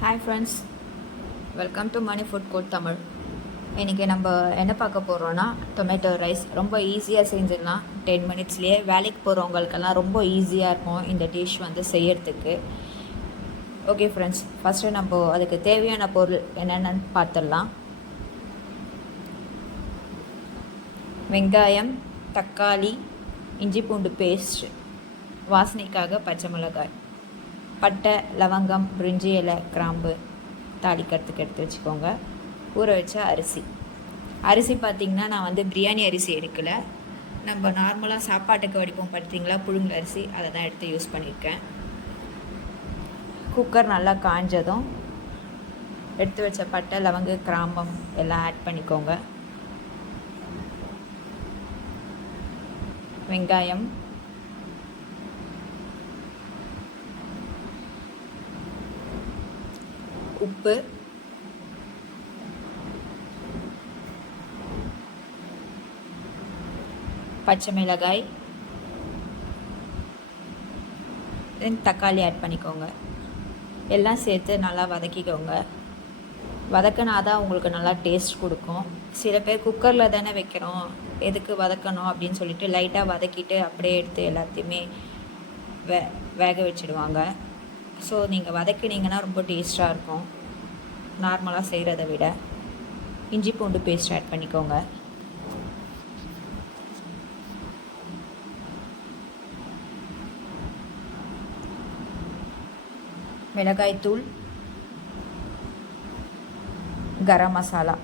Hi friends, welcome to Mani food court Tamil. இன்றைக்கி நம்ம என்ன பார்க்க போகிறோன்னா டொமேட்டோ ரைஸ். ரொம்ப ஈஸியாக செஞ்சிடலாம். 10 மினிட்ஸ்லேயே வேலைக்கு போகிறவங்களுக்கெல்லாம் ரொம்ப ஈஸியாக இருக்கும் இந்த டிஷ் செய்யறதுக்கு. ஓகே ஃப்ரெண்ட்ஸ், ஃபஸ்ட்டு நம்ம அதுக்கு தேவையான பொருள் என்னென்னு பார்த்துடலாம். வெங்காயம், தக்காளி, இஞ்சி பூண்டு பேஸ்ட், வாசனைக்காக பச்சை மிளகாய், பட்டை, லவங்கம், பிரிஞ்சி இலை, கிராம்பு தாளிக்கிறதுக்கு எடுத்து வச்சுக்கோங்க. ஊற வச்ச அரிசி பார்த்திங்கன்னா நான் பிரியாணி அரிசி எடுக்கலை. நம்ம நார்மலாக சாப்பாட்டுக்கு வடிப்போம் பார்த்தீங்களா, புழுங்கல் அரிசி, அதை தான் எடுத்து யூஸ் பண்ணியிருக்கேன். குக்கர் நல்லா காஞ்சதும் எடுத்து வச்ச பட்டை, லவங்கு, கிராம்பம் எல்லாம் ஆட் பண்ணிக்கோங்க. வெங்காயம், உப்பு, பச்சை மிளகாய், தென் தக்காளி ஆட் பண்ணிக்கோங்க. எல்லாம் சேர்த்து நல்லா வதக்கிக்கோங்க. வதக்கினா தான் உங்களுக்கு நல்லா டேஸ்ட் கொடுக்கும். சில பேர் குக்கரில் தானே வைக்கிறோம், எதுக்கு வதக்கணும் அப்படின்னு சொல்லிட்டு லைட்டாக வதக்கிட்டு அப்படியே எடுத்து எல்லாத்தையுமே வேக வச்சுடுவாங்க. ஸோ நீங்கள் வதக்கினீங்கன்னா ரொம்ப டேஸ்ட்டாக இருக்கும் நார்மலாக செய்கிறத விட. இஞ்சி பூண்டு பேஸ்ட் ஆட் பண்ணிக்கோங்க. மிளகாய்த்தூள், கரம் மசாலா.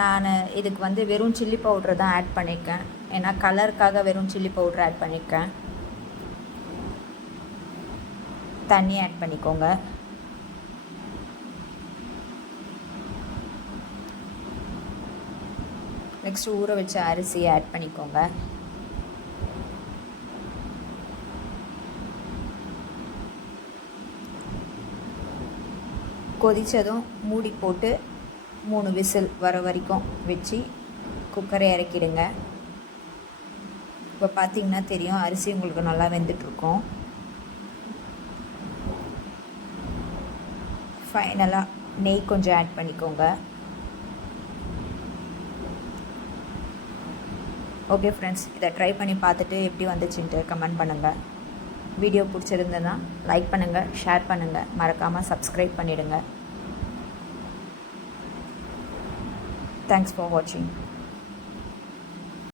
நான் இதுக்கு வெறும் சில்லி பவுட்ரு தான் ஆட் பண்ணியிருக்கேன். ஏன்னா கலருக்காக வெறும் சில்லி பவுட்ரு ஆட் பண்ணியிருக்கேன். தண்ணி ஆட் பண்ணிக்கோங்க. நெக்ஸ்ட் ஊற வச்ச அரிசியை ஆட் பண்ணிக்கோங்க. கொதித்ததும் மூடி போட்டு 3 விசில் வர வரைக்கும் வச்சு குக்கரை இறக்கிடுங்க. இப்போ பார்த்தீங்கன்னா தெரியும், அரிசி உங்களுக்கு நல்லா வெந்துட்டுருக்கும். ஃபைனலாக நெய் கொஞ்சம் ஆட் பண்ணிக்கோங்க. ஓகே ஃப்ரெண்ட்ஸ், இதை ட்ரை பண்ணி பார்த்துட்டு எப்படி வந்துச்சுன்ட்டு கமெண்ட் பண்ணுங்கள். வீடியோ பிடிச்சிருந்ததுன்னா லைக் பண்ணுங்கள், ஷேர் பண்ணுங்கள், மறக்காமல் சப்ஸ்கிரைப் பண்ணிவிடுங்க. தேங்க்ஸ் ஃபார் வாட்சிங்.